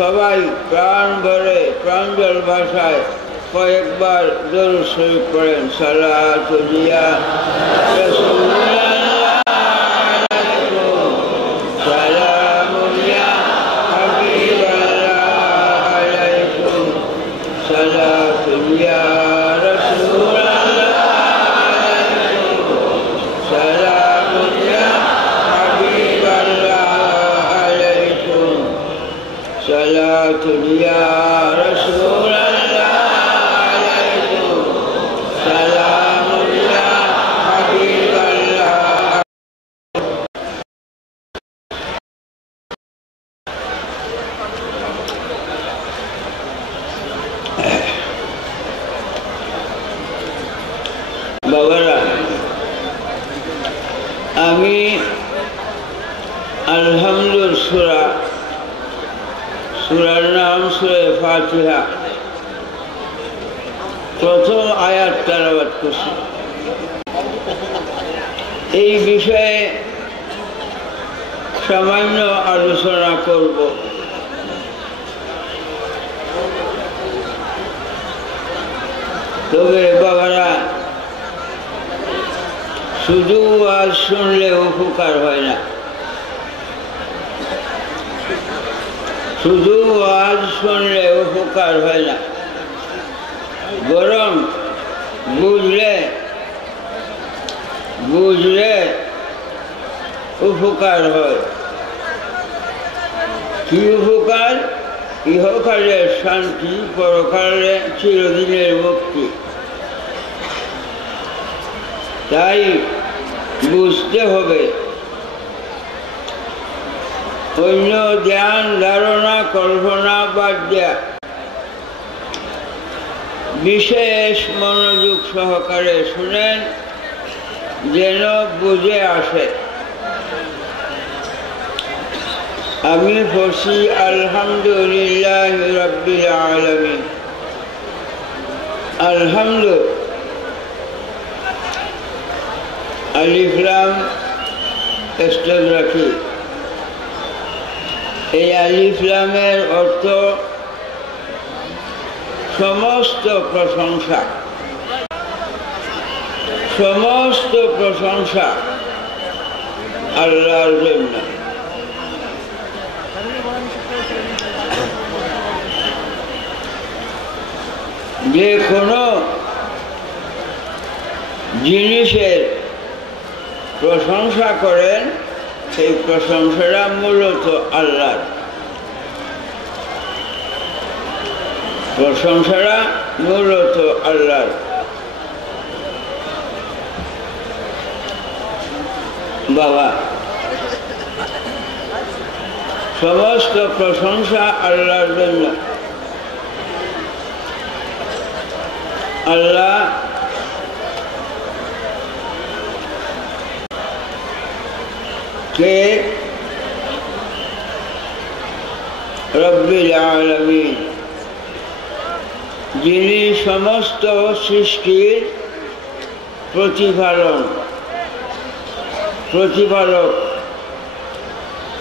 সবাই প্রাণ ভরে প্রাঞ্জল ভাষায় কয়েকবার দরুদ শরীফ পড়েন। সালাতু ইয়া রাসূলুল্লাহ আলাইকুম, সালামুন ইয়া হাবিবাল্লাহ আলাইকুম, সালাতু ইয়া রাসূলুল্লাহ আলাইকুম, সালামুন ইয়া হাবিবাল্লাহ আলাইকুম, সালাতু ইয়া রাসূলুল্লাহ আলাইকুম, সালামুন ইয়া হাবিবাল্লাহ। বাবারা, আমি আলহামদুলিল্লাহ সূরার নাম সূরা ফাতিহা প্রথম আয়াত তেলাওয়াত করছি। এই বিষয়ে সামান্য আলোচনা করব। তবে বাবারা, শুধু ওয়াজ শুনলে উপকার হয় না, শুধু ওয়াজ শুনলে উপকার হয় না, বরং বুঝলে উপকার হয়। কি উপকার? ইহকালের শান্তি, পরকালে চিরদিনের মুক্তি। তাই বুঝতে হবে। অন্য জ্ঞান ধারণা কল্পনা বাদ দেয়া, বিশেষ মনোযোগ সহকারে শুনেন যেন বুঝে আসে। আমি পড়ছি আলহামদুলিল্লাহ রাব্বিল আলামিন। আলহামদুলিল্লাহ আলিফ লাম স্টেজ রাখি। এই আলিফ লামের অর্থ সমস্ত প্রশংসা, সমস্ত প্রশংসা আল্লাহর জন্য। যে কোনো জিনিসের প্রশংসা করেন, সেই প্রশংসাটা মূলত আল্লাহর। প্রশংসাটা মূলত আল্লাহর। বাবা, সমস্ত প্রশংসা আল্লাহর জন্য। আল্লাহ কে রব্বিল আলামিন, যিনি সমস্ত সৃষ্টির প্রতিপালক,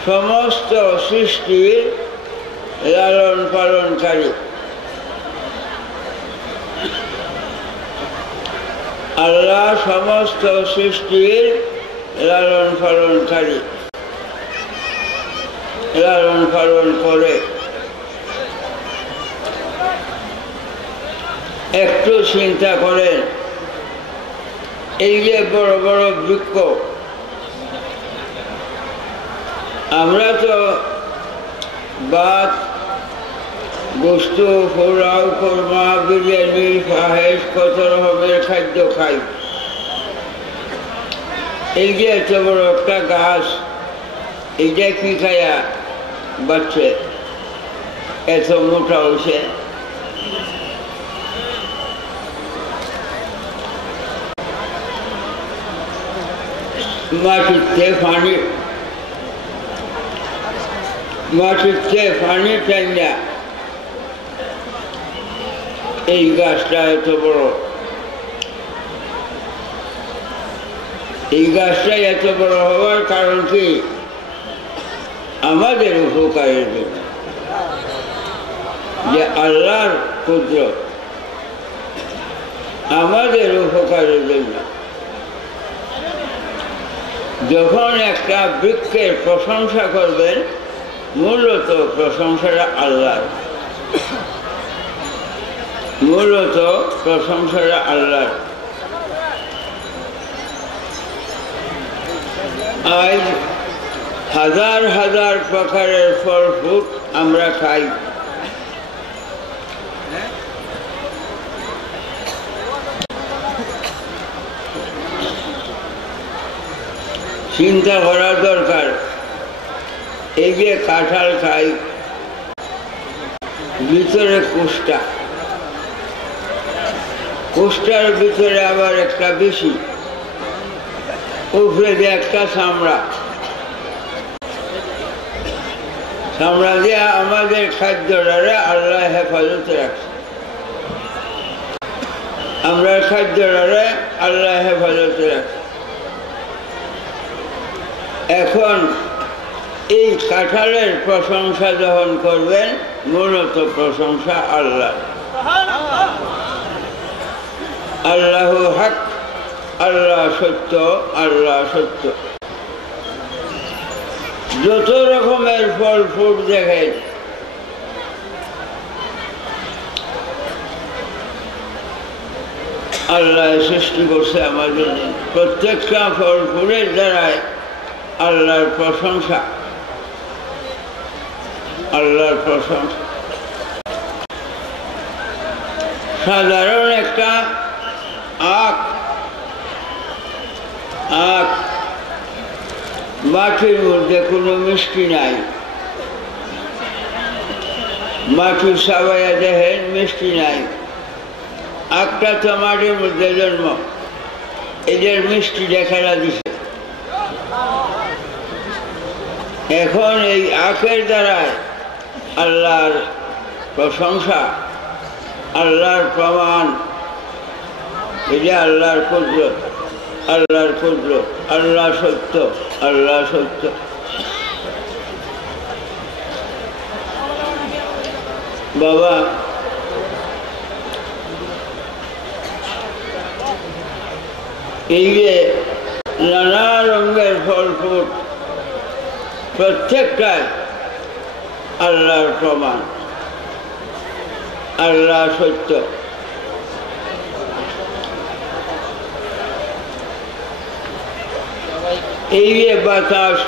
সমস্ত সৃষ্টির লালন পালনকারী। আল্লাহ সমস্ত সৃষ্টির লালন পালনকারী, লালন পালন করে। একটু চিন্তা করেন, এই যে বড় বড় বৃক্ষ, আমরা তো ভাত, গোস্ত, পোলাও, কোরমা, বিরিয়ানি, পায়েস, কত রকমের খাদ্য খাই। এই যে এত বড় একটা গাছ, এইটা কি খায়া বাচ্চে এত মোটা হয়েছে? মাটিতে পানি টাইনা এই গাছটা এত বড়। এই গাছটা এত বড় হওয়ার কারণ কি? আমাদের উপকারের জন্য। যে আল্লাহর কুদরত আমাদের উপকারের জন্য। যখন একটা বৃক্ষের প্রশংসা করবেন, মূলত প্রশংসাটা আল্লাহর, মূলত প্রশংসাটা আল্লাহর। আজ হাজার হাজার প্রকারের ফল ফ্রুট আমরা খাই, চিন্তা করা দরকার। এই যে কাঁঠাল খাই, ভিতরে কোষ্টা, কোষ্টার ভিতরে আবার একটা বেশি, উপরে দিয়ে একটা চামড়া, চামড়া দিয়ে আমাদের খাদ্যটারে আল্লাহ হেফাজতে রাখছে, আমরা খাদ্যটারে আল্লাহ হেফাজতে রাখছে। এখন এই কাঁঠালের প্রশংসা যখন করবেন, মূলত প্রশংসা আল্লাহ। আল্লাহ হক, আল্লাহ সত্য, আল্লাহ সত্য। যত রকমের ফল ফ্রুট দেখেন, আল্লাহ সৃষ্টি করছে আমাদের জন্য। প্রত্যেকটা ফল ফুলের দ্বারাই আল্লাহর প্রশংসা, আল্লাহর প্রশংসা। সাধারণ একটা আখ, আখ মাটির মধ্যে কোনো মিষ্টি নাই, মাটি সাবাইয়া দেখেন মিষ্টি নাই। আখটা তো মাটির মধ্যে জন্ম, এদের মিষ্টি দেখা দিছে। এখন এই আখের দ্বারায় আল্লাহর প্রশংসা, আল্লাহর প্রমাণ, এটা আল্লাহর কুদরত, আল্লাহর কুদরত, আল্লাহ সত্য, আল্লাহ সত্য। বাবা, এই যে নানা রঙের ফল ফ্রুট, প্রত্যেকটাই আল্লাহর প্রমাণ, আল্লাহ সত্য। এই যে বাতাস,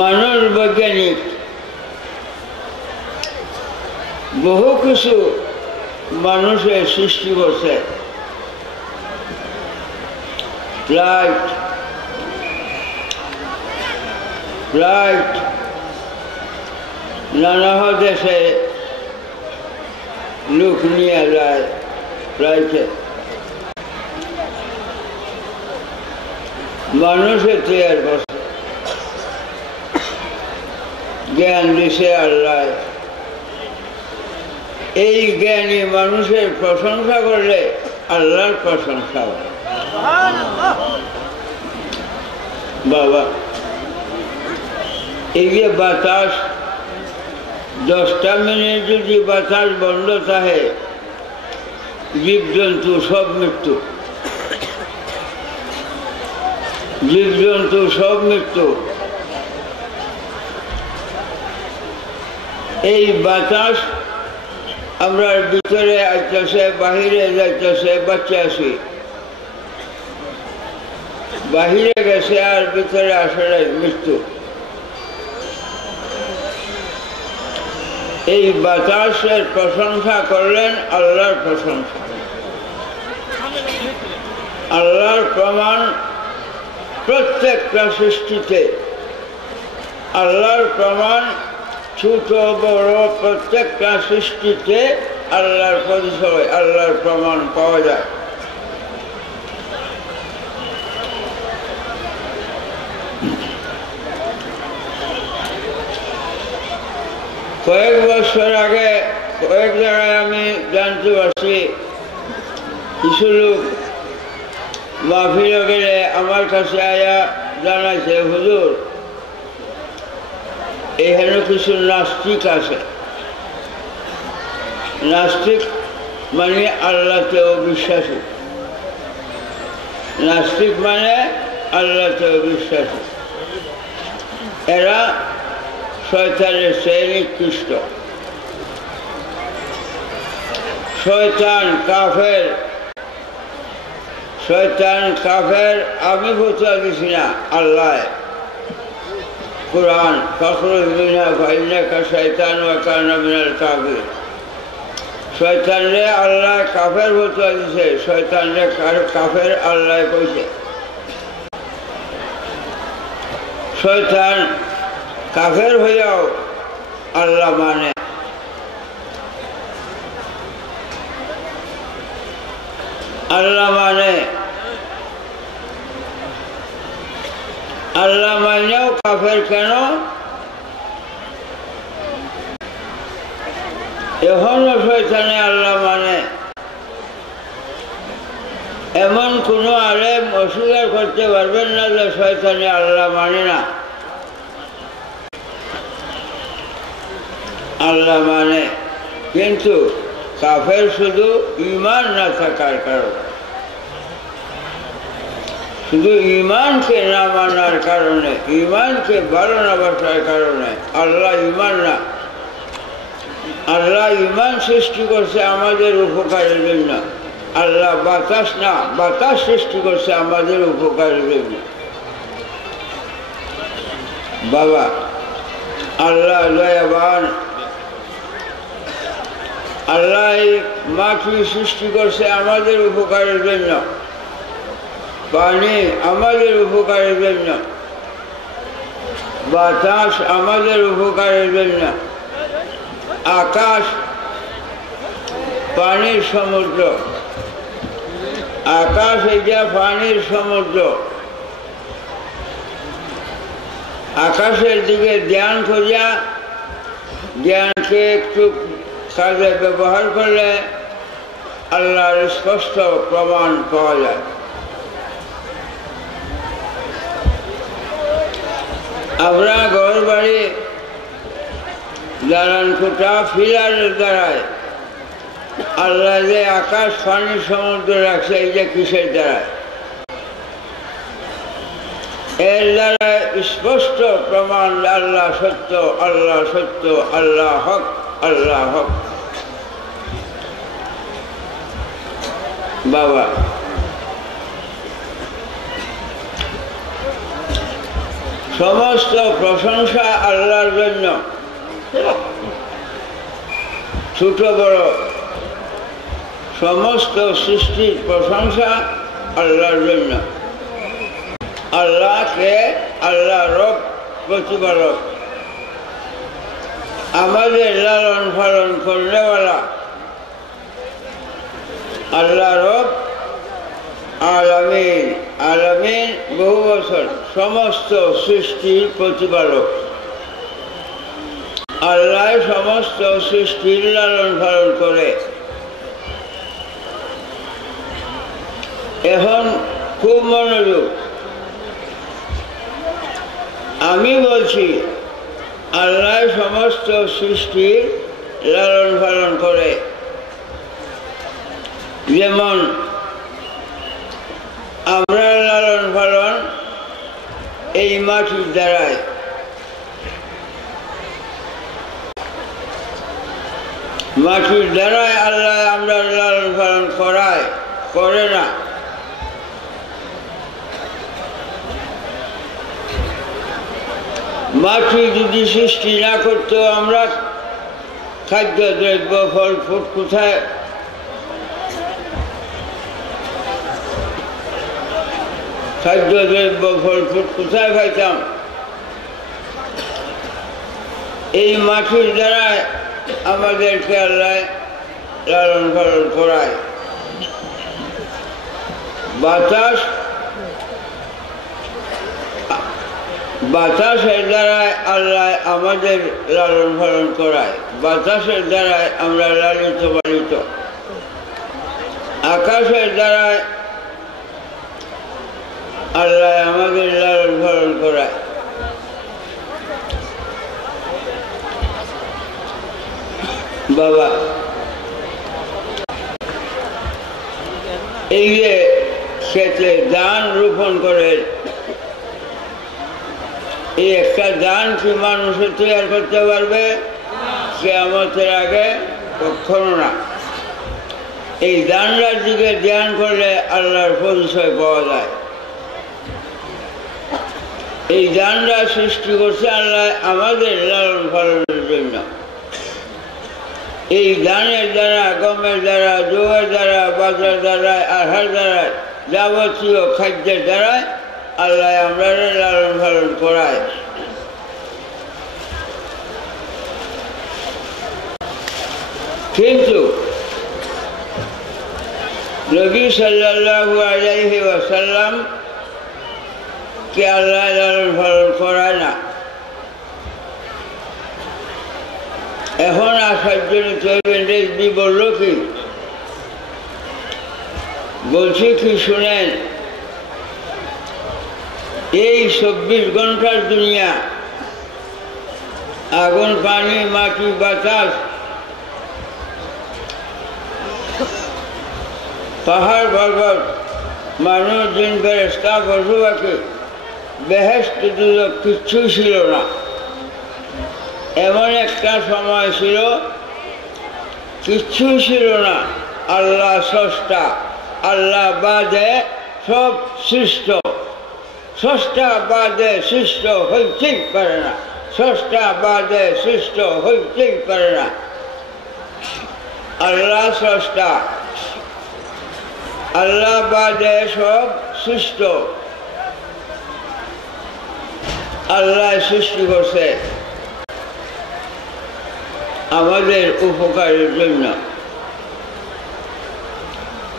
মানুষ বৈজ্ঞানিক বহু কিছু মানুষের সৃষ্টি করছে। ফ্লাইট, ফ্লাইট নানা দেশে লোক নিয়ে যায় ফ্লাইটে। মানুষের তৈরি করছে, জ্ঞান দিছে আল্লাহ। এই জ্ঞানী মানুষের প্রশংসা করলে আল্লাহর প্রশংসা হয়। বাবা, এই যে বাতাস, 10টা মিনিট যদি বাতাস বন্ধ থাকে, জীবজন্তু সব মৃত্যু, জীবজন্তু সব মৃত্যু। এই বাতাস আমরা ভিতরে আসতেছে, বাহিরে যাইতেছে, বাচ্চা আছি, বাহিরে গেছে আর ভিতরে আসলে মৃত্যু। এই বাতাসের প্রশংসা করলেন আল্লাহর প্রশংসা, আল্লাহর প্রমাণ। প্রত্যেকটা সৃষ্টিতে আল্লাহর প্রমাণ, ছোট বড় প্রত্যেকটা সৃষ্টিতে আল্লাহর পরিচয়, আল্লাহর প্রমাণ পাওয়া যায়। কয়েক বছর আগে কয়েক জায়গায় আমি জানতে পারছি, কিছু লোক মাহফিলে গেলে আমার কাছে আয়া জানাইছে, হুজুর এখানে কিছু নাস্তিক আছে। নাস্তিক মানে আল্লাহতে অবিশ্বাসী। নাস্তিক মানে আল্লাহতে অবিশ্বাসী। এরা শয়তানের চেয়ে নিকৃষ্ট। শয়তান কাফের, শয়তান কাফের। আমি ফতোয়া দিছি না, আল্লাহ কুরআন ফাখরুজ মিনহা ফাইন্নাকা শাইতান ওয়া কানা মিনাল কাফির। শয়তানরে আল্লাহ কাফের ফতোয়া দিছে, শয়তানরে কাফের আল্লাহ কইছে। শয়তান কাফের হইয়াও আল্লাহ মানে। আল্লাহ মানে, আল্লাহ মানেও কাফের কেন? এখনো শয়তানে আল্লাহ মানে। এমন কোনো আলেম অস্বীকার করতে পারবেন না যে শয়তানে আল্লাহ মানে না। আল্লাহ মানে, কিন্তু কাফের শুধু ঈমান না থাকার কারণে, শুধু ঈমানকে না মানার কারণে, ঈমানকে ভালো না বাসার কারণে আল্লাহ ঈমান না। আল্লাহ ঈমান সৃষ্টি করছে আমাদের উপকারের জন্য। আল্লাহ বাতাস না, বাতাস সৃষ্টি করছে আমাদের উপকারের জন্য। বাবা, আল্লাহ দয়াবান। আল্লাহ মাটি সৃষ্টি করছে আমাদের উপকারের জন্য, পানি আমাদের উপকারের জন্য, বাতাস আমাদের উপকারের জন্য, আকাশ পানির সমুদ্র, আকাশ এটা পানির সমুদ্র। আকাশের দিকে ধ্যান করিয়া জ্ঞানকে একটু কাজে ব্যবহার করলে আল্লাহর স্পষ্ট প্রমাণ পাওয়া যায়। আমরা ঘর বাড়ি দালান কোঠা ফিলারের দ্বারায় আল্লাহ যে আকাশ পানি সমুদ্র রাখছে, এই যে কিসের দ্বারায়? এর দ্বারা স্পষ্ট প্রমাণ আল্লাহ সত্য, আল্লাহ সত্য, আল্লাহ হক, আল্লাহ হক। বাবা, সমস্ত প্রশংসা আল্লাহর জন্য, ছোট বড় সমস্ত সৃষ্টির প্রশংসা আল্লাহর জন্য। আল্লাহকে আল্লাহ রব প্রতিপালক, আমাদের লালন পালন করনেওয়ালা আল্লাহ রব আলামিন। আলামিন বহু বছর, সমস্ত সৃষ্টির প্রতিপালক। আল্লাহ সমস্ত সৃষ্টির লালন পালন করে। এখন খুব মনোযোগ, আমি বলছি আল্লাহ সমস্ত সৃষ্টির লালন পালন করে। যেমন আমরা লালন পালন এই মাটির দ্বারায়, মাটির দ্বারায় আল্লাহ আমরা লালন পালন করায়, করে না। মাটি যদি সৃষ্টি না করতো আমরা খাদ্য দ্রব্য ফল ফুট কোথায়? খাদ্য দ্রব্য ফল ফুট কোথায় খাইতাম? এই মাটির দ্বারা আমাদেরকে আল্লাহ লালন পালন করায়। বাতাস, বাতাসের দ্বারায় আল্লাহ আমাদের লালন পালন করায়। বাতাসের দ্বারায় আমরা লালিত পালিত। আকাশের দ্বারায় আল্লাহ আমাদের লালন পালন করায়। বাবা এই যে ক্ষেত্রে ধান রোপণ করে, এই একটা ধান কি মানুষের তৈরি করতে পারবে? কিয়ামতের আগে কখনো না। এই ধানটার দিকে ধ্যান করলে আল্লাহর পরিচয় পাওয়া যায়। এই ধানটা সৃষ্টি করছে আল্লাহ আমাদের লালন পালনের জন্য। এই ধানের দ্বারা, গমের দ্বারা, জোয়ার দ্বারা, বাজার দ্বারা, আহার দ্বারা, যাবতীয় খাদ্যের দ্বারা আল্লাহ আমরা লালন পালন করায়। কিন্তু নবী সাল্লাল্লাহু আলাইহি ওয়াসাল্লাম কে আল্লাহ লালন পালন করায় না। এখন আসার জন্য তৈরি বলল কি? বলছি কি শুনেন, এই 24 ঘন্টার দুনিয়া, আগুন, পানি, মাটি, বাতাস, পাহাড় পর্বত, মানুষ, জিন, ফেরেশতা, পশু পাখি, বেহেশত দুজক কিচ্ছুই ছিল না। এমন একটা সময় ছিল কিচ্ছুই ছিল না। আল্লাহ স্রষ্টা, আল্লাহ বাদে সব সৃষ্ট। স্রষ্টা বাদে সৃষ্ট হইতেই পারে না। স্রষ্টা বাদে সৃষ্ট হইতেই পারে না। আল্লাহ স্রষ্টা, আল্লাহ বাদে সব সৃষ্ট। আল্লাহ সৃষ্টি করছে আমাদের উপকারের জন্য।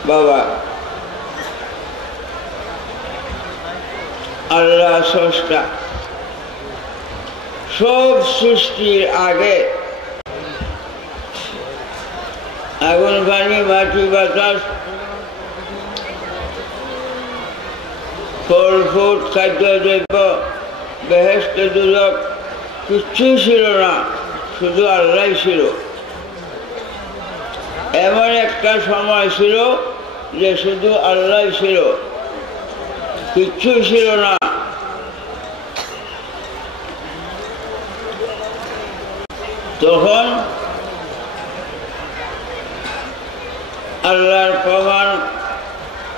বাবা আল্লাহ স্রষ্টা, সব সৃষ্টির আগে আগুন, পানি, মাটি, বাতাস, ফল ফুল, খাদ্য দ্রব্য, বেহেশত দুজক কিচ্ছুই ছিল না, শুধু আল্লাহ ছিল। এমন একটা সময় ছিল যে শুধু আল্লাহ ছিল, কিচ্ছুই ছিল না। তখন আল্লাহর প্রমাণ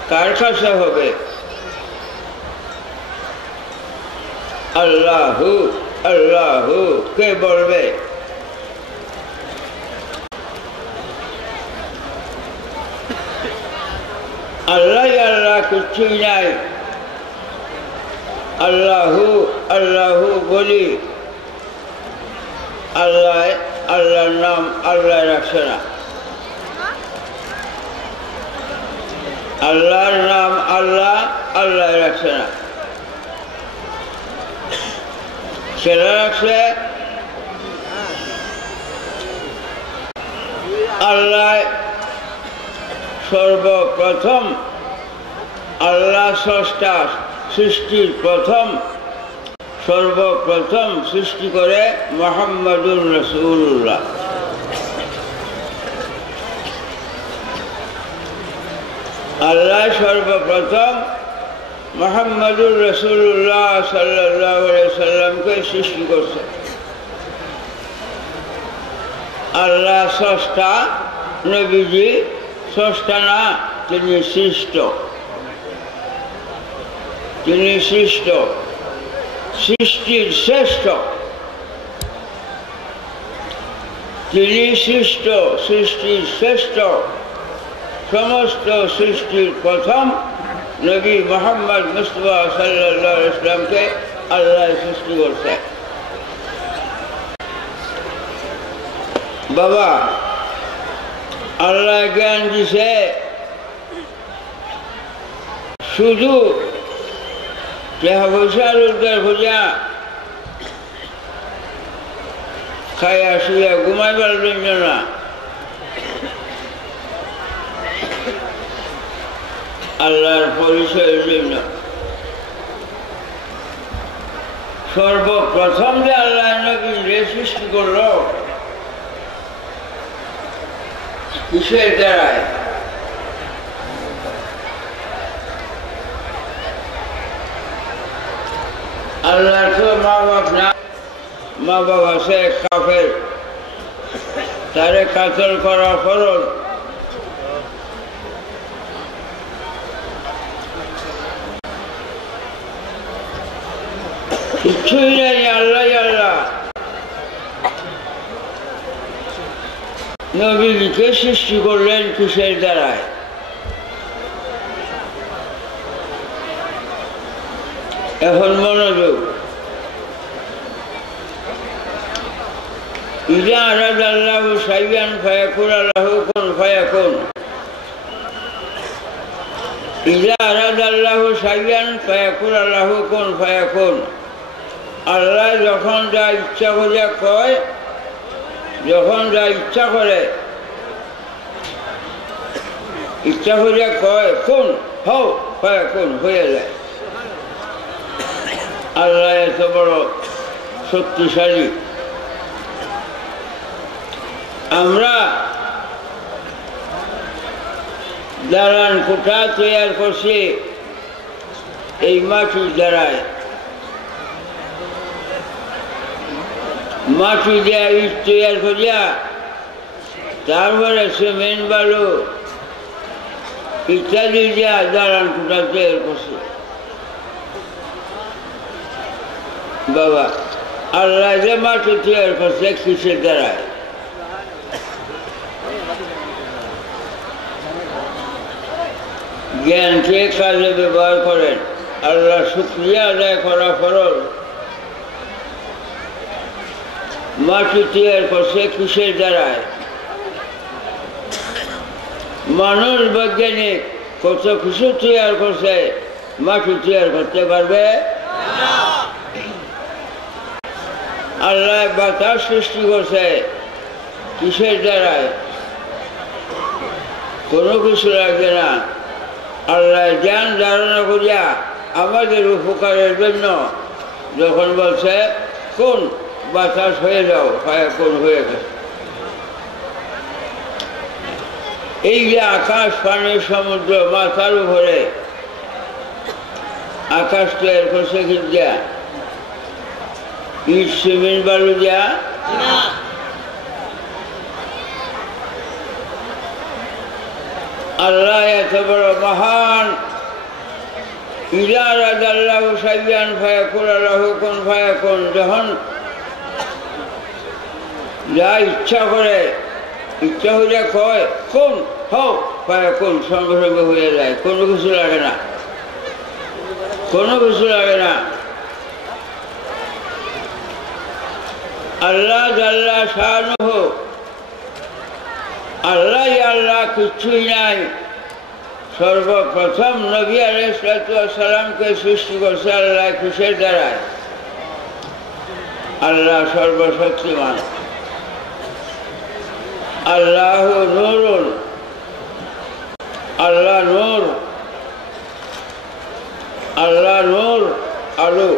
কার কাছে হবে? আল্লাহু আল্লাহু কে বলবে? আল্লাহ আল্লাহ কিছুই নাই। আল্লাহু আল্লাহু বলি, আল্লাহ আল্লাহর নাম আল্লাহ রাখছে না। আল্লাহর নাম আল্লাহ আল্লাহ রাখছে না। সেটা রাখছে আল্লাহ সর্বপ্রথম, আল্লাহ স্রষ্টা, সৃষ্টির প্রথম, সর্বপ্রথম সৃষ্টি করে মুহাম্মাদুর রাসূলুল্লাহ। আল্লাহ সর্বপ্রথম মুহাম্মাদুর রাসূলুল্লাহ সাল্লাল্লাহু আলাইহি সাল্লামকে সৃষ্টি করছে। আল্লাহ স্রষ্টা, নবীজি স্রষ্টা না, তিনি সৃষ্ট। তিনি সৃষ্ট, সৃষ্টির শ্রেষ্ঠ। তিনি সৃষ্ট, সৃষ্টির শ্রেষ্ঠ। সমস্ত সৃষ্টির প্রথম নবী মুহাম্মদ মুস্তাফা সাল্লাল্লাহু আলাইহি ওয়াসাল্লামকে আল্লাহ সৃষ্টি করছে। বাবা আল্লাহ জ্ঞান দিছে শুধু টাকা পয়সা রোজগার খোঁজা, খাইয়া শুয়া ঘুমাইবার জন্য না। আল্লাহর পরিচয়ের জন্য। সর্বপ্রথম যে আল্লাহ নবীকে সৃষ্টি করল, কিসের দ্বারায়? আল্লাহ তো মা বাপ না, মা বাপ আছে কাফের, তারে কাতল করা ফরজ। কিছুই নেই, আল্লাহ আল্লাহ। নবীকে সৃষ্টি করলেন কিসের দ্বারায়? এখন মনোযোগ। ইজা আরাদাল্লাহু শাইআন ফায়াকুন লাহু কুন ফায়াকুন। ইজা আরাদাল্লাহু শাইআন ফায়াকুন লাহু কুন ফায়াকুন। আল্লাহ যখন যা ইচ্ছা করে কয়, যখন যা ইচ্ছা করে, ইচ্ছা করে কয় কোন হও, ফায়াকুন হয়ে যায়। আল্লাহ এত বড় শক্তিশালী। আমরা দালান কোঠা তৈরি করছি এই মাটির দ্বারায়। মাটি দিয়া ইট তৈরি করিয়া তারপরে সিমেন্ট বালু ইত্যাদি দিয়া দালান কোঠা তৈরি করছি। বাবা, আল্লাহ যে মাটি তৈরি করছে কিসের দ্বারায়? জ্ঞানকে কাজে ব্যবহার করেন। আল্লাহ শুকরিয়া আদায় করা ফরজ। মাটি তৈরি করছে কিসের দ্বারায়? মানুষ বৈজ্ঞানিক কত কিছু তৈরি করছে, মাটি তৈরি করতে পারবে? আল্লাহ বাতাস সৃষ্টি করছে কিসের দ্বারায়? কোনো কিছু লাগবে না। আল্লাহ জ্ঞান ধারণা করিয়া আমাদের উপকারের জন্য যখন বলছে কোন বাতাস হয়ে যাও, ফায়াকুন হয়ে গেছে। এই যে আকাশ, পানি, সমুদ্র, মাথার উপরে আকাশ তৈরি করছে কি দিয়া? ইট সিমেন্ট বালু দিয়া? আল্লাহ এত বড় মহান। ইজা আরাদাল্লাহু শাইআন ফায়াকুন লাহু কুন ফায়াকুন। যখন যা ইচ্ছা করে, ইচ্ছা হইলে কয় কোন হও, ফায়াকুন সঙ্গে সঙ্গে হয়ে যায়। কোনো কিছু লাগে না, কোনো কিছু লাগে না। আল্লাহ জাল্লা শানুহু, আল্লাহ আল্লাহ কিছুই নাই। সর্বপ্রথম নবী আলাইহিস সালামকে সৃষ্টি করছে আল্লাহ কিসের দ্বারায়? আল্লাহ সর্বশক্তিমান। আল্লাহ নূরুন, আল্লাহ নূর, আল্লাহ নূর আলো।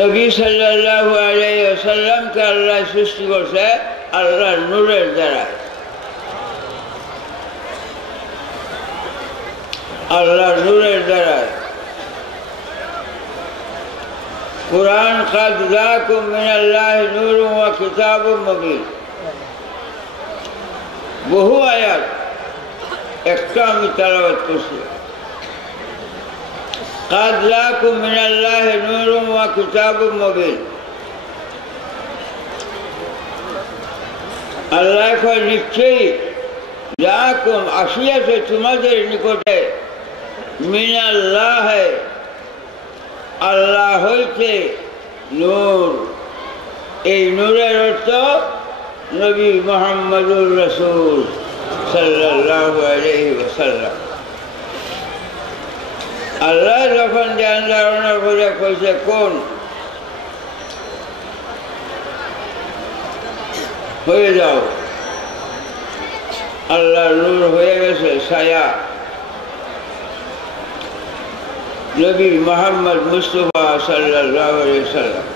নবী সাল্লাল্লাহু আলাইহি ওয়াসাল্লামকে আল্লাহ সৃষ্টি করছে আল্লাহ নূরের দ্বারা। আল্লাহ নূরের দ্বারা। কুরআন কাদ জাকুম মিনাল্লাহি নূরুন ওয়া কিতাবুম মুবিন। বহু আয়াত, একটা আমি তেলাওয়াত করছি। قد جاءكم من الله نور وكتاب مبين। আল্লাহ কয় নিশ্চয়ই জাকুম আসিয়াছে তোমাদের নিকটে মিনাল্লাহ, আল্লাহ হইতে নূর। এই নূরের অর্থ নবী মুহাম্মদুর রাসূল সাল্লাল্লাহু আলাইহি ওয়াসাল্লাম। আল্লাহ যখন জ্ঞান ধারণা করে কইছে কোন হয়ে যাও, আল্লাহ নূর হয়ে গেছে ছায়া। নবী মুহাম্মদ মুস্তাফা সাল্লাল্লাহু আলাইহি ওয়াসাল্লাম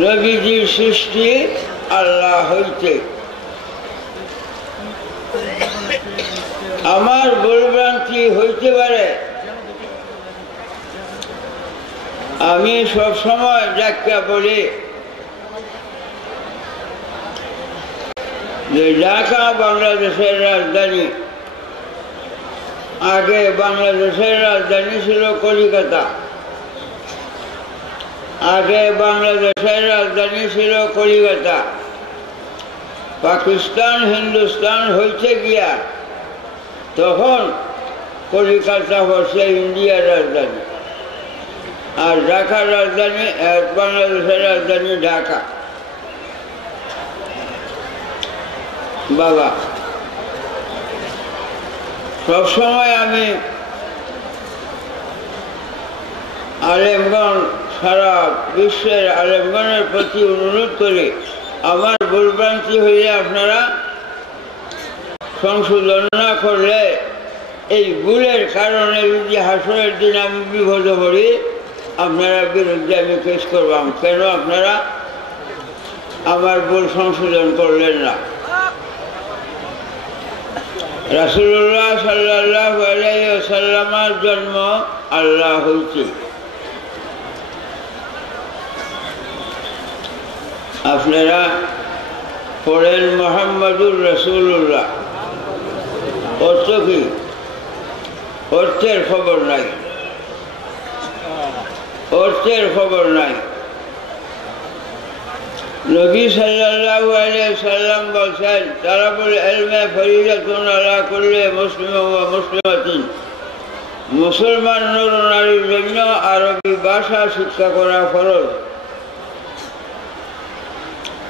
নবীজির সৃষ্টি আল্লাহ হইতে। আমার ভুলভ্রান্তি হইতে পারে, আমি সবসময় ডাক্তার বলি যে ঢাকা বাংলাদেশের রাজধানী। আগে বাংলাদেশের রাজধানী ছিল কলিকাতা, আগে বাংলাদেশের রাজধানী ছিল কলিকাতা। পাকিস্তান হিন্দুস্তান হইতে গিয়া তখন কলিকাতা হচ্ছে ইন্ডিয়ার রাজধানী, আর ঢাকার রাজধানী, বাংলাদেশের রাজধানী ঢাকা। বাবা, সবসময় আমি আলেমগণ, সারা বিশ্বের আলেমগণের প্রতি অনুরোধ করি, আমার ভুলভ্রান্তি হইলে আপনারা সংশোধন না করলে এই ভুলের কারণে যদি হাসরের দিন আমি বিপদ করি, আপনারা বিরুদ্ধে আমি কেস করবাম। কেন আপনারা আমার ভুল সংশোধন করলেন না? রাসূলুল্লাহ সাল্লাল্লাহু আলাইহি ওয়াসাল্লামের জন্ম আল্লাহ হইতে। আপনারা পড়েন মুহাম্মাদুর রাসূলুল্লাহ, অর্থ কি? অর্থের খবর নাই, অর্থের খবর নাই। নবী সাল্লাল্লাহু আলাইহি ওয়াসাল্লাম বলেন, তালাবুল ইলমি ফরিজাতুন আলা কুল্লি মুসলিম ওয়া মুসলিমাতিন। মুসলমান নর নারীর জন্য আরবি ভাষা শিক্ষা করা ফরজ।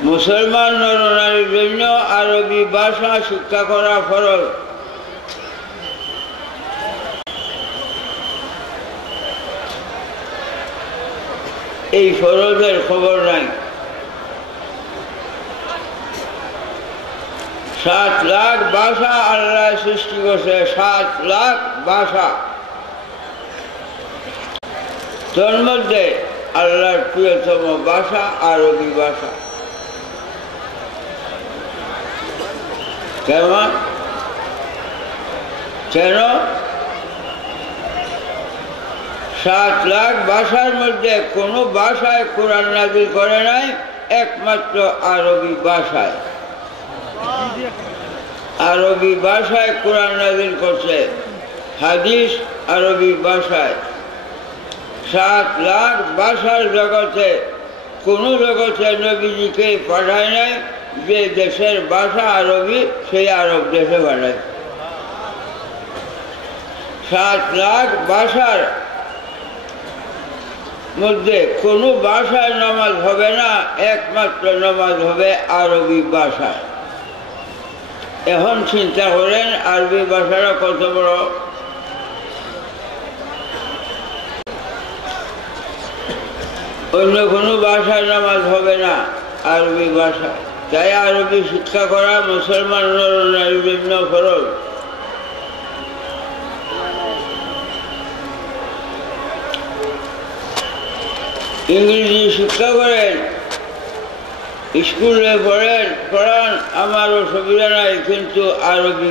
মুসলমান নর নারীর জন্য আরবি ভাষা শিক্ষা করা ফরজ। এই ফরজের খবর নাই। 7 লাখ ভাষা আল্লাহ সৃষ্টি করছে, 7 লাখ ভাষা। তোর মধ্যে আল্লাহর প্রিয়তম ভাষা আরবি ভাষা। কেমন? কেন? 7 লাখ ভাষার মধ্যে কোনো ভাষায় কোরআন নাযিল করে নাই, একমাত্র আরবি ভাষায়। আরবি ভাষায় কোরআন নাযিল করছে, হাদিস আরবি ভাষায়। 7 লাখ ভাষার জগতে কোনো জগতে নবীজিকে পাঠায় নাই। যে দেশের ভাষা আরবি, সেই আরব দেশে পাঠায়। 7 লাখ ভাষার মধ্যে কোনো ভাষায় নামাজ হবে না, একমাত্র নামাজ হবে আরবি ভাষায়। এখন চিন্তা করেন আরবি ভাষাটা কত বড়। অন্য কোনো ভাষায় নামাজ হবে না, আরবি ভাষায়। তাই আরবি শিক্ষা করা মুসলমান নর নারীর জন্য ফরজ। ইংরেজি শিক্ষা করেন, স্কুলে পড়ান, আমার অসুবিধা নাই, কিন্তু আরবি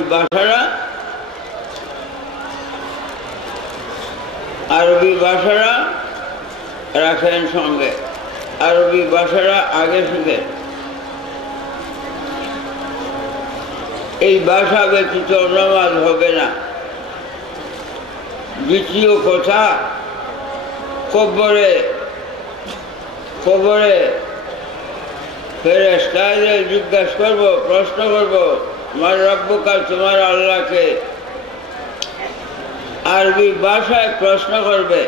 ভাষাটা রাখেন সঙ্গে, আরবি ভাষাটা আগে শিখেন। এই ভাষা ব্যতীত নামাজ হবে না। দ্বিতীয় কথা, কবরে ফেরেশতাদের জিজ্ঞাসা করবো, প্রশ্ন করবো, আমার রব্বুকা, তোমার আল্লাহকে। আরবি ভাষায় প্রশ্ন করবে।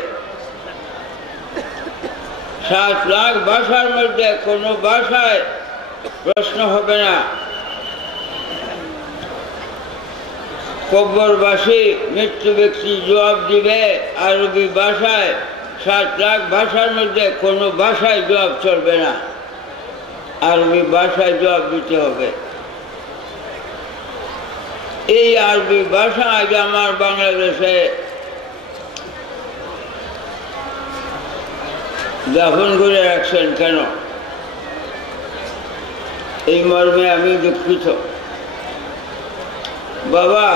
7 লাখ ভাষার মধ্যে কোনো ভাষায় প্রশ্ন হবে না। কবরবাসী মৃত্যু ব্যক্তি জবাব দিবে আরবি ভাষায়। 7 লাখ ভাষার মধ্যে কোনো ভাষায় জবাব চলবে না, আরবি ভাষায় জবাব দিতে হবে। এই আরবি ভাষা আজ আমার বাংলাদেশে দাফন করে রাখছেন কেন? এই মর্মে আমি দুঃখিত। বাবা,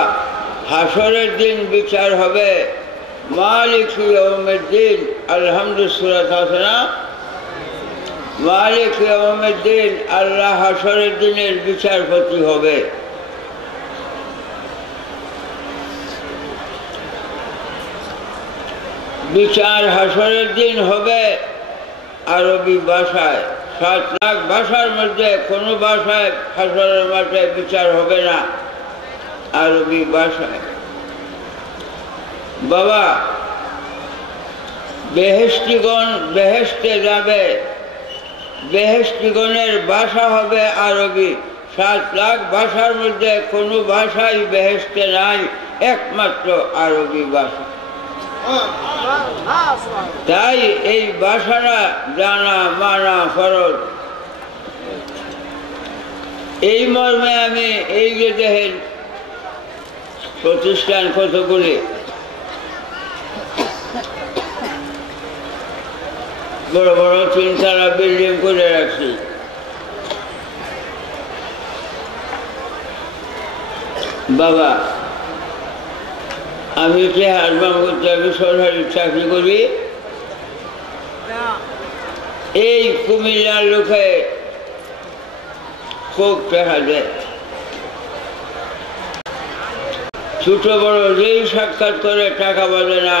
হাসরের দিন বিচার হবে, মালিক ইয়াউমিদ্দিন, আলহামদুলিল্লাহ সূরা আছে না, মালিক ইয়াউমিদ্দিন, আল্লাহ হাসরের দিনের বিচারপতি হবে। বিচার হাসরের দিন হবে আরবি ভাষায়। 7 লাখ ভাষার মধ্যে কোনো ভাষায় হাসরের মাঠে বিচার হবে না, আরবি ভাষায়। বাবা, বেহেশতিগণ বেহেশতে যাবে, বেহেশতিগণের ভাষা হবে আরবি। 7 লাখ ভাষার মধ্যে কোনো ভাষাই বেহেশতে নাই, একমাত্র আরবি ভাষা। তাই এই ভাষাটা জানা মানা ফরজ। এই মর্মে আমি এই যে দেখেন প্রতিষ্ঠান কতগুলি, বড় বড় 3 তলা বিল্ডিং করে রাখছি। বাবা, আমি যে হারবাম করতে, আমি সরকারি চাকরি করি। এই কুমিল্লার লোকে খুব টাকা দেয়, ছোট বড় যেই সাক্ষাৎ করে টাকা বলে না।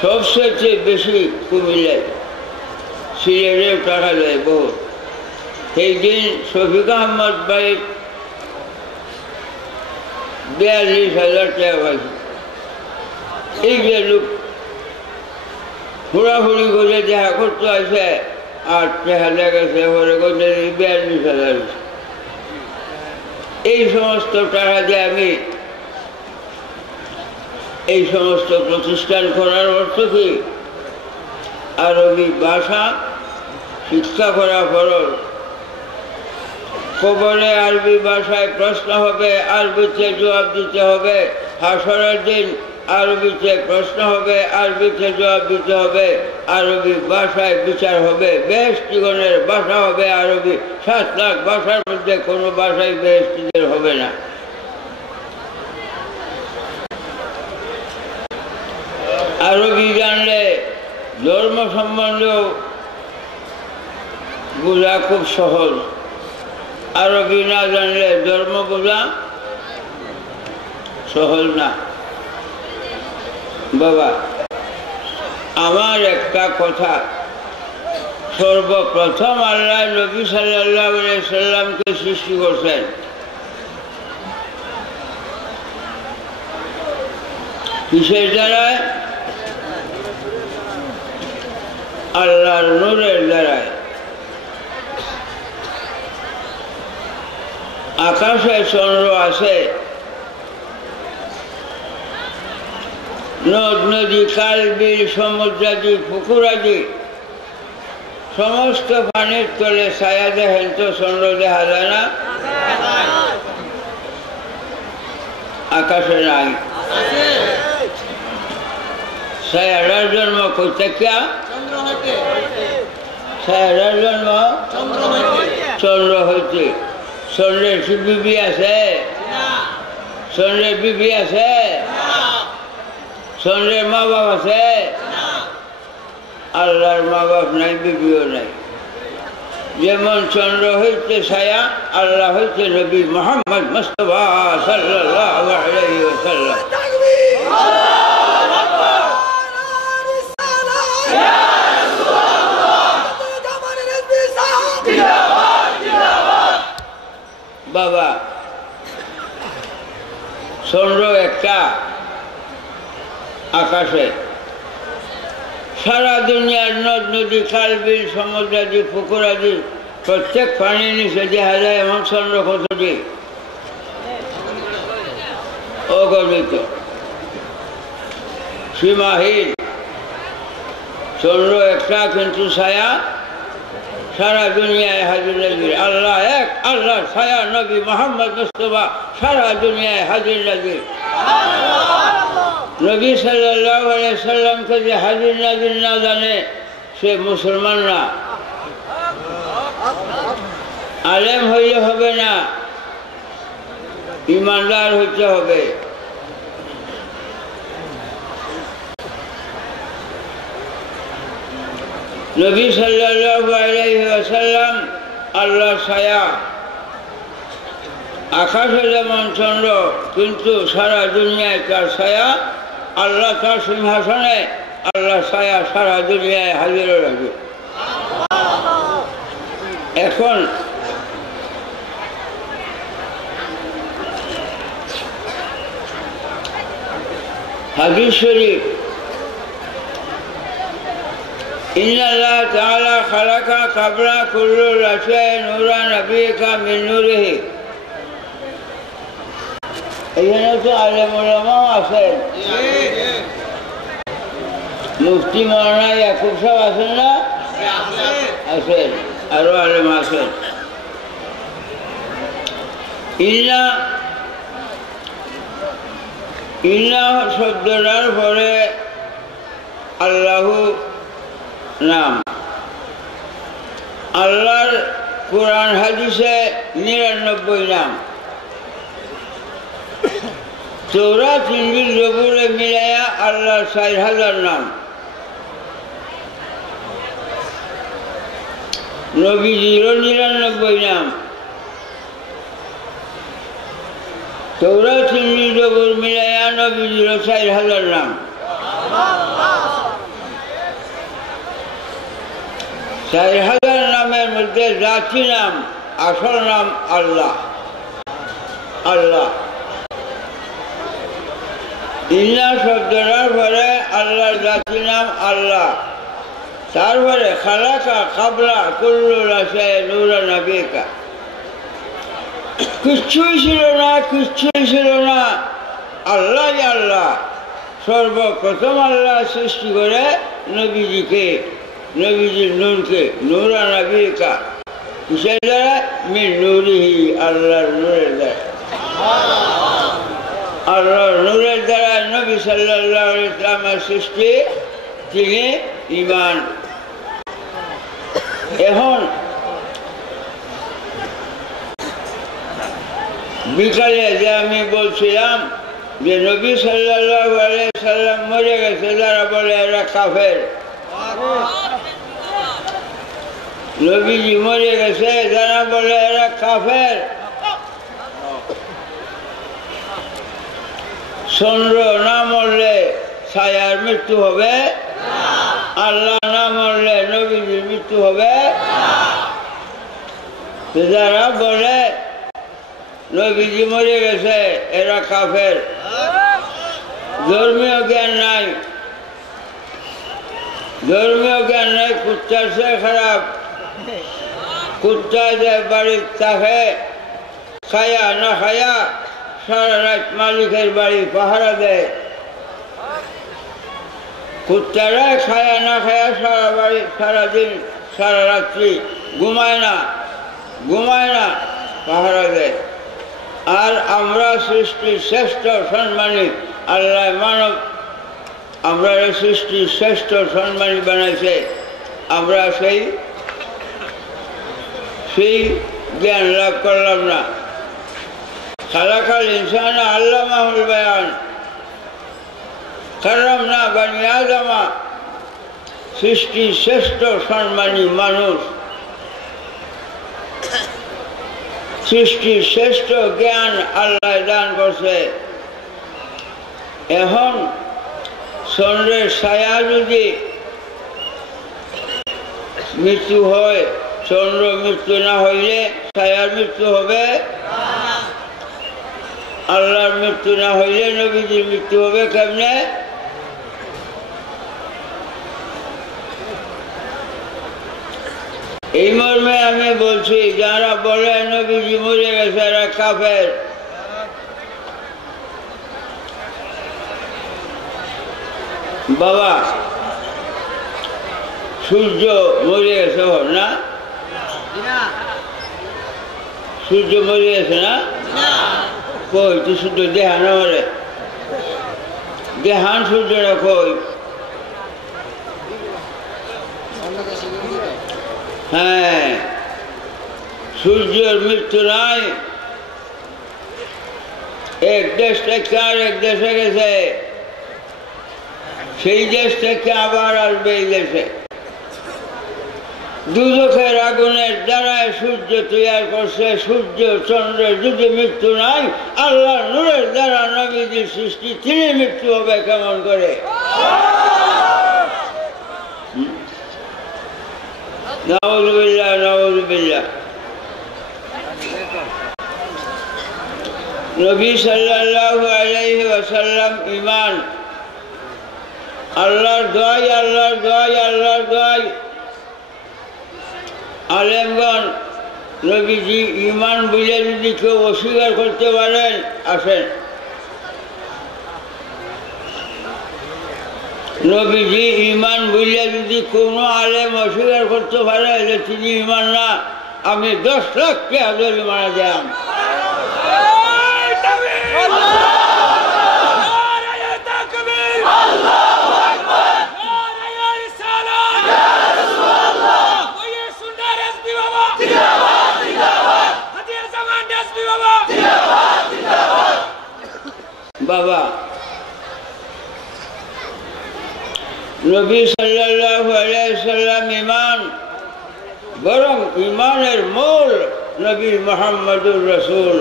সবচেয়ে বেশি কুমিল্লায়, সিলেটেও টাকা দেয় বহুত। সেই দিন শফিক আহমদ ভাই 42,000 টাকা পাইছে। এই যে লোক ঘোরাঘুরি করে দেখা করতে আছে, 8 টাকা লেগেছে, পরে করতে 42,000। এই সমস্ত টাকা দিয়ে আমি এই সমস্ত প্রতিষ্ঠান করার অর্থ কি? আরবি ভাষা শিক্ষা করা ফরজ। কবরে আরবি ভাষায় প্রশ্ন হবে, আরবিতে জবাব দিতে হবে। হাসরের দিন আরবিতে প্রশ্ন হবে, আরবিতে জবাব দিতে হবে। আরবি ভাষায় বিচার হবে, বেহেশতিগণের ভাষা হবে আরবি। 7 লাখ ভাষার মধ্যে কোনো ভাষাই বেহেশতিদের হবে না। আরবি জানলে ধর্ম সম্বন্ধেও বোঝা খুব সহজ। আরবি না জানলে ধর্ম বোঝা সহজ না। বাবা, আমার একটা কথা, সর্বপ্রথম আল্লাহ নবী সাল্লাল্লাহু আলাইহি সাল্লামকে সৃষ্টি করছেন। কিসের দ্বারায়? আল্লাহর নূরের দ্বারায়। আকাশে চন্দ্র আছে, নদ নদী খাল বিল সমুদ্রাদি পুকুরাদি সমস্ত পানির তলে ছায়া দেখেন তো চন্দ্র দেখা যায় না? আকাশে নাই। ছায়ার জন্ম করতে কিয়া? ছায়ার জন্ম চন্দ্র হইতে। চন্দ্রের কি বিবি আছে? চন্দ্রের বিবি আছে? চন্দ্রের মা বাপ আছে? আল্লাহর মা বাপ নাই, বিবিও নাই। যেমন চন্দ্র হইতে ছায়া, আল্লাহ হইতে নবী মুহাম্মদ মুস্তাফা সাল্লাল্লাহু আলাইহি ওয়াসাল্লাম। বাবা, চন্দ্র একটা আকাশে, সারা দুনিয়ার নদ নদী খাল বিল সমুদ্রাদি পুকুরাদি প্রত্যেক পানির নিচে দেখা যায় এমন চন্দ্র কতটি? অগণিত, সীমাহীন। চন্দ্র একটা, কিন্তু ছায়া সারা দুনিয়ায় হাজির নাজির। আল্লাহ এক, আল্লাহর ছায়া নবী মুহাম্মদ মুস্তাফা সারা দুনিয়ায় হাজির নাজির। নবী সাল্লাল্লাহু আলাইহি সাল্লামকে যে হাজির নাজির না জানে সে মুসলমান না। আলেম হইলে হবে না, ইমানদার হইতে হবে। নবী সাল্লাল্লাহু আলাইহি ওয়াসাল্লাম আল্লাহর ছায়া। আকাশে যেমন চন্দ্র, কিন্তু সারা দুনিয়ায় তার ছায়া। আল্লাহ তার সিংহাসনে, আল্লাহ ছায়া সারা দুনিয়ায় হাজির রাখবে। এখন হাদিস শরীফ, ইন্নাল্লাহ তাআলা খালাকা কাবলা কুল্লু রাশিয়ায় নূরা নবিকা মিন নূরিহি। এখানে তো আলেম ওলামাও আছেন, মুফতি মাওলানা ইয়াকুব সাহেব আছেন না? আছেন, আরো আলেম আছেন। ইন্না শব্দটার পরে আল্লাহু নাম। আল্লাহর কোরআন হাদিসে 99 নাম। তৌরাত ইনজিল জবুরে মিলাইয়া আল্লাহর 4000 নাম। নবীজিরও 99 নাম। তৌরাত ইনজিল জবুর মিলাইয়া নবীজিরও 4000 নাম। 4000 নামের মধ্যে জাতি নাম, আসল নাম আল্লাহ। আল্লাহ ইন্না শব্দটার পরে আল্লাহর জাতি নাম আল্লাহ। তারপরে খালাকা কাবলা কুল্লু রাশিয়ায় নূরা নবিকা। কিচ্ছুই ছিল না, কিচ্ছুই ছিল না, আল্লাহ আল্লাহ। সর্বপ্রথম আল্লাহ সৃষ্টি করে নবীজিকে, নবীজির নূরকে, নূরা নবিকা। কিসের দ্বারা? মিন নূরিহি, আল্লাহর নূরের দ্বারা। আল্লাহর নূরের দ্বারা নবী সাল্লাল্লাহু আলাইহি ওয়াসাল্লামের সৃষ্টি, তিনি ঈমান। এখন বিকালে যে আমি বলছিলাম যে নবী সাল্লাল্লাহু আলাইহি ওয়াসাল্লাম মরে গেছে, যারা বলে এরা কাফের। নবীজি মরে গেছে, যারা বলে এরা কাফের। চন্দ্র না মরলে ছায়ার মৃত্যু হবে, আল্লাহ না মরলে নবীজির মৃত্যু হবে। যারা বলে নবীজি মরে গেছে, এরা কাফের। ধর্মীয় জ্ঞান নাই, ধর্মীয় জ্ঞান নাই। কুত্তার চেয়ে খারাপ। কুত্তা যে বাড়ির থাকে, খায়া না খায়া সারা রাত মালিকের বাড়ি পাহারা দেয়। কুত্তারা খায়া না খায়া সারা বাড়ি, সারাদিন, সারা রাত্রি ঘুমায় না, ঘুমায় না, পাহারা দেয়। আর আমরা সৃষ্টির শ্রেষ্ঠ সম্মানী আল্লাহ মানব, আমরা সৃষ্টির শ্রেষ্ঠ সম্মানী বানাইছে। আমরা সেই জ্ঞান লাভ করলাম না। খালাকাল ইনসান আল্লামাহুল বায়ান, কাররামনা বানি আদমা। সৃষ্টির শ্রেষ্ঠ সম্মানী মানুষ, সৃষ্টির শ্রেষ্ঠ জ্ঞান আল্লাহ দান করছে। এখন চন্দ্রের ছায়া যদি মৃত্যু হয়, চন্দ্র মৃত্যু না হইলে ছায়ার মৃত্যু হবে। আল্লাহর মৃত্যু না হইলে নবীজির মৃত্যু হবে কেমনে? এই মর্মে আমি বলছি, যারা বলে নবীজি মরে গেছে এরা কাফের। বাবা, সূর্য মরে গেছে না? সূর্য মরে গেছে না? কই তুই সূর্য দেহান মরে? দেহান সূর্যটা কই? হ্যাঁ, সূর্যের মৃত্যু নাই। এক দেশ থেকে আরেক দেশে গেছে, সেই দেশ থেকে আবার আসবে এই দেশে। দুজখের আগুনের দ্বারায় সূর্য তৈরি করছে। সূর্য চন্দ্রের যদি মৃত্যু নাই, আল্লাহ নূরের দ্বারা নবীজির সৃষ্টি, তিনি মৃত্যু হবে কেমন করে? নাউযুবিল্লাহ, নাউযুবিল্লাহ। নবী সাল্লাল্লাহু আলাইহি ওয়াসাল্লাম ঈমান, আল্লাহর দোয়াই, আল্লাহর দোয়াই, আল্লাহর দোয়াই। আলেমগণ, নবীজি ঈমান বলে যদি কেউ অস্বীকার করতে পারেন, আসেন। নবীজি ঈমান বলে যদি কোনো আলেম অস্বীকার করতে পারে যে তিনি ঈমান না, আমি 10 লাখ টাকা জরিমানা দিলাম। বাবা, নবী সাল্লাল্লাহু আলাইহি সাল্লাম ঈমান, বরং ঈমানের মূল নবী মুহাম্মদুর রাসূল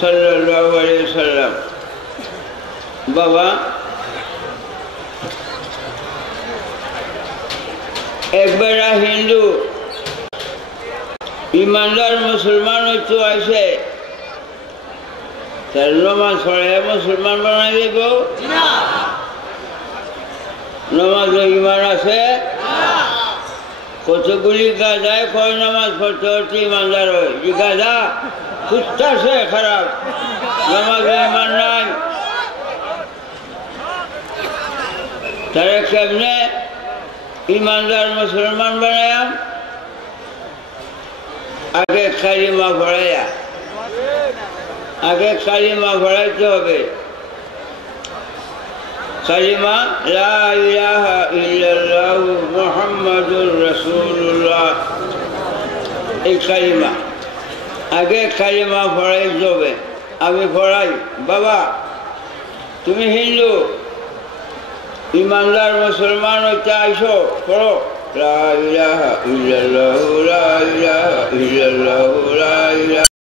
সাল্লাল্লাহু আলাইহি সাল্লাম। বাবা, একবার হিন্দু ইমানদার মুসলমান হইতে আসে, তার নমাজ পড়ে মুসলমান বানাই দেব? নমাজ ইমান আছে? কতগুলি গাজায় কয় নামাজ পড়তে পড়তে ইমানদার হয়? যে গাজা কুত্তা সে খারাপ, নমাজ ইমান নাই। তারা কেমনে ইমানদার মুসলমান বানায়াম? আগে কালিমা পড়াইয়া, আগে কালিমা পড়াইতে হবে। কালিমা লা ইলাহা ইল্লাল্লাহু মুহাম্মাদুর রাসূলুল্লাহ, এই কালিমা আগে কালিমা পড়াইতে হবে। আমি পড়াই, বাবা তুমি হিন্দু ইমানদার মুসলমান হইতে আইসো, পড়ো লা ইলাহা ইল্লাল্লাহু, লা ইলাহা ইল্লাল্লাহু, লা ইলাহা